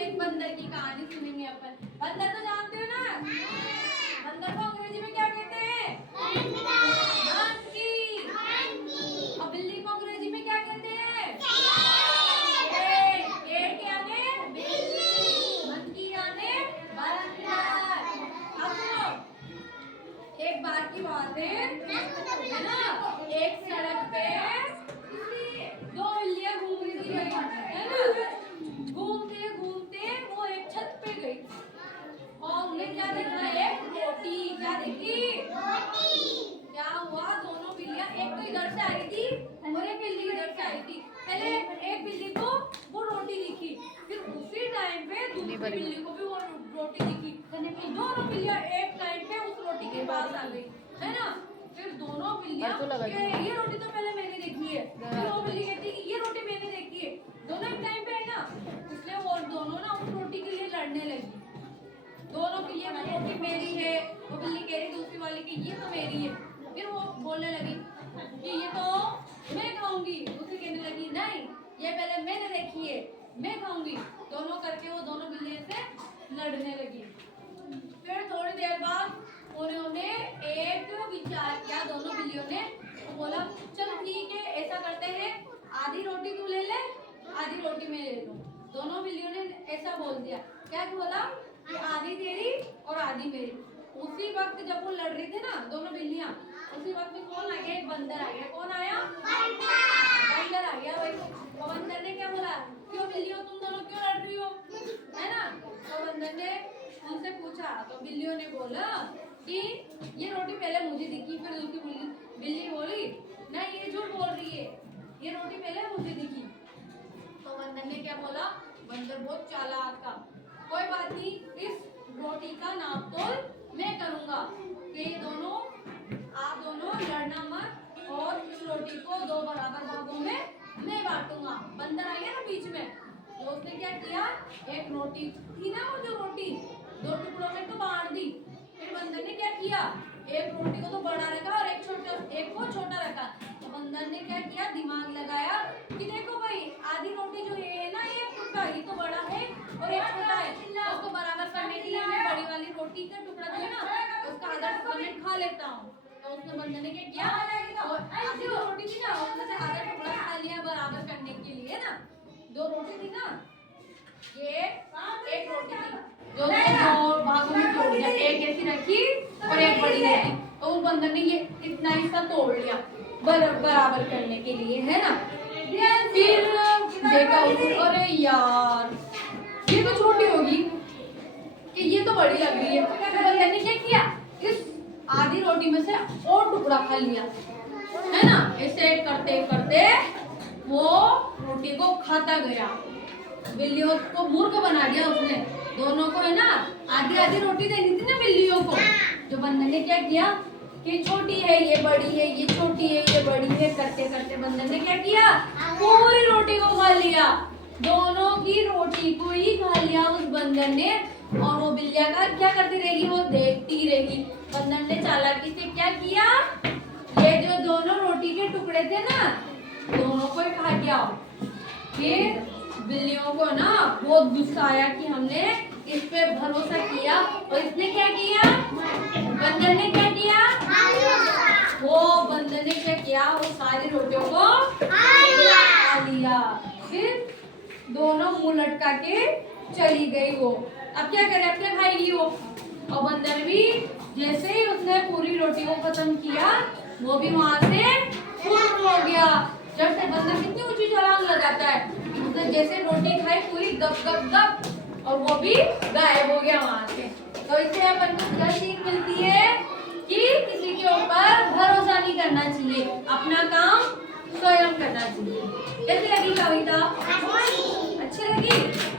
एक बंदर की कहानी सुनेंगे अपन। बंदर तो जानते हो ना? बंदर को अंग्रेजी में क्या कहते हैं? मंकी। और बिल्ली को अंग्रेजी में क्या कहते हैं? कैट यानी बिल्ली, मंकी यानी बंदर। अब सुनो, एक बार की बात है ना, एक सड़क पे दो बिल्लियां घूम रही थी, है ना। घूमते घूमते वो एक छत पे गई और उन्हें क्या देखा? एक रोटी। क्या देखी? रोटी। क्या हुआ? दोनों बिल्लियां, एक तो इधर से आई थी और एक बिल्ली इधर से आई थी। पहले एक बिल्ली को वो रोटी दिखी, फिर उसी टाइम पे दूसरी बिल्ली को भी वो रोटी दिखी। दोनों बिल्लियां एक टाइम पे उस रोटी के पास आ गई, है ना। फिर दोनों बिल्लियां, ये रोटी तो पहले मैंने देखी है। फिर वो बिल्ली कहती है ये रोटी मैंने देखी है। दोनों एक टाइम पे है ना, इसलिए वो दोनों ना उस रोटी के लिए लड़ने लगी। दोनों की ये रोटी मेरी है, वो बिल्ली कह रही दूसरी वाली की ये तो मेरी है। फिर वो बोलने लगी कि ये तो मैं खाऊंगी। दूसरी कहने लगी नहीं, ये पहले मैंने देखी है, मैं खाऊंगी। दोनों करके वो दोनों बिल्लियों से लड़ने लगी। फिर थोड़ी देर बाद उन्होंने एक विचार किया, दोनों बिल्लियों ने। तो बोला चल ठीक है, ऐसा करते हैं, आधी रोटी तू ले ले, आधी रोटी मैं ले लूं। दोनों बिल्लियों ने ऐसा बोल दिया। क्या बोला कि आधी तेरी और आधी मेरी। उसी वक्त जब वो लड़ रही थी ना दोनों बिल्लियां, उसी वक्त में कौन आ गया? एक बंदर आ गया। कौन आया? बंदर आ गया। वही तो बंदर ने क्या बोला? क्यों बिल्लियों तुम दोनों क्यों लड़ रही हो, है ना। तो बंदर ने उनसे पूछा, तो बिल्लियों ने बोला कि ये रोटी पहले मुझे दिखी। फिर दूसरी बिल्ली बोली नहीं, ये झूठ बोल रही है, ये रोटी पहले मुझे दिखी। तो बंदर ने क्या बोला? बंदर बहुत चालाक था। कोई बात नहीं, इस रोटी का नाप तोल मैं करूंगा। ये दोनों, आप दोनों लड़ना मत और इस रोटी को दो बराबर भागों में मैं बांटूंगा। बंदर आ गया ना बीच में, तो उसने क्या किया? एक रोटी थी ना, वो जो रोटी दो टुकड़ों में तो बांट दी। फिर बंदर ने क्या किया? एक रोटी को तो बड़ा रखा और एक को छोटा रखा। तो बंदर ने क्या किया? दिमाग लगाया कि देखो भाई, आधी रोटी जो है ना, ये टुकड़ा, ये तो बड़ा है और एक छोटा है, तो उसको बराबर करने के लिए मैं बड़ी वाली रोटी का टुकड़ा जो है ना, उसका आधा टुकड़ा मैं खा लेता हूँ। तो उसने बंदर ने क्या किया? आधी जो रोटी थी ना, उसमें से आधा टुकड़ा खा लिया बराबर करने के लिए ना। दो रोटी थी ना, ये एक रोटी थी जो दो भागों में तोड़ दिया, एक ऐसी रखी और एक बड़ी रखी। तो उस बंदर ने ये इतना हिस्सा तोड़ लिया बराबर करने के लिए, है ना। फिर देखा उसने, अरे यार ये तो छोटी होगी कि ये तो बड़ी लग रही है। तो बंदर ने क्या किया? इस आधी रोटी में से और टुकड़ा खा लिया, है ना। ऐसे करते करते वो रोटी को खाता गया। बिल्लियों को मूर्ख बना दिया उसने। दोनों को है ना आधी आधी रोटी देनी थी ना बिल्लियों को। जो बंदर ने क्या किया कि छोटी है ये बड़ी है, ये छोटी है ये बड़ी है, करते करते बंदर ने क्या किया? पूरी रोटी को खा लिया। दोनों की रोटी को ही खा लिया उस बंदर ने। और वो बिल्लियां का क्या करती रहेगी? वो देखती रहेगी। बंदर ने चालाकी से क्या किया? ये जो दोनों रोटी के टुकड़े थे ना, दोनों को ही खा गया। फिर बिल्लियों को ना बहुत गुस्सा आया कि हमने इस पे भरोसा किया, और इसने क्या किया? बंदर ने क्या किया? वो बंदर ने क्या किया? वो सारी रोटियों को खा लिया। फिर दोनों मुंह लटका के चली गई वो। अब क्या करे? अब क्या खाएगी वो? और बंदर भी जैसे ही उसने पूरी रोटी को खत्म किया, वो भी वहां से फुर्र हो गया। जब से बंदर कितनी ऊंची छलांग लगाता है, तो जैसे रोटी खाई पूरी गप गप गप, और वो भी गायब हो गया वहां से। तो इससे अपन को क्या सीख मिलती है कि किसी के ऊपर भरोसा नहीं करना चाहिए, अपना काम स्वयं करना चाहिए। कैसी लगी कविता? अच्छी लगी?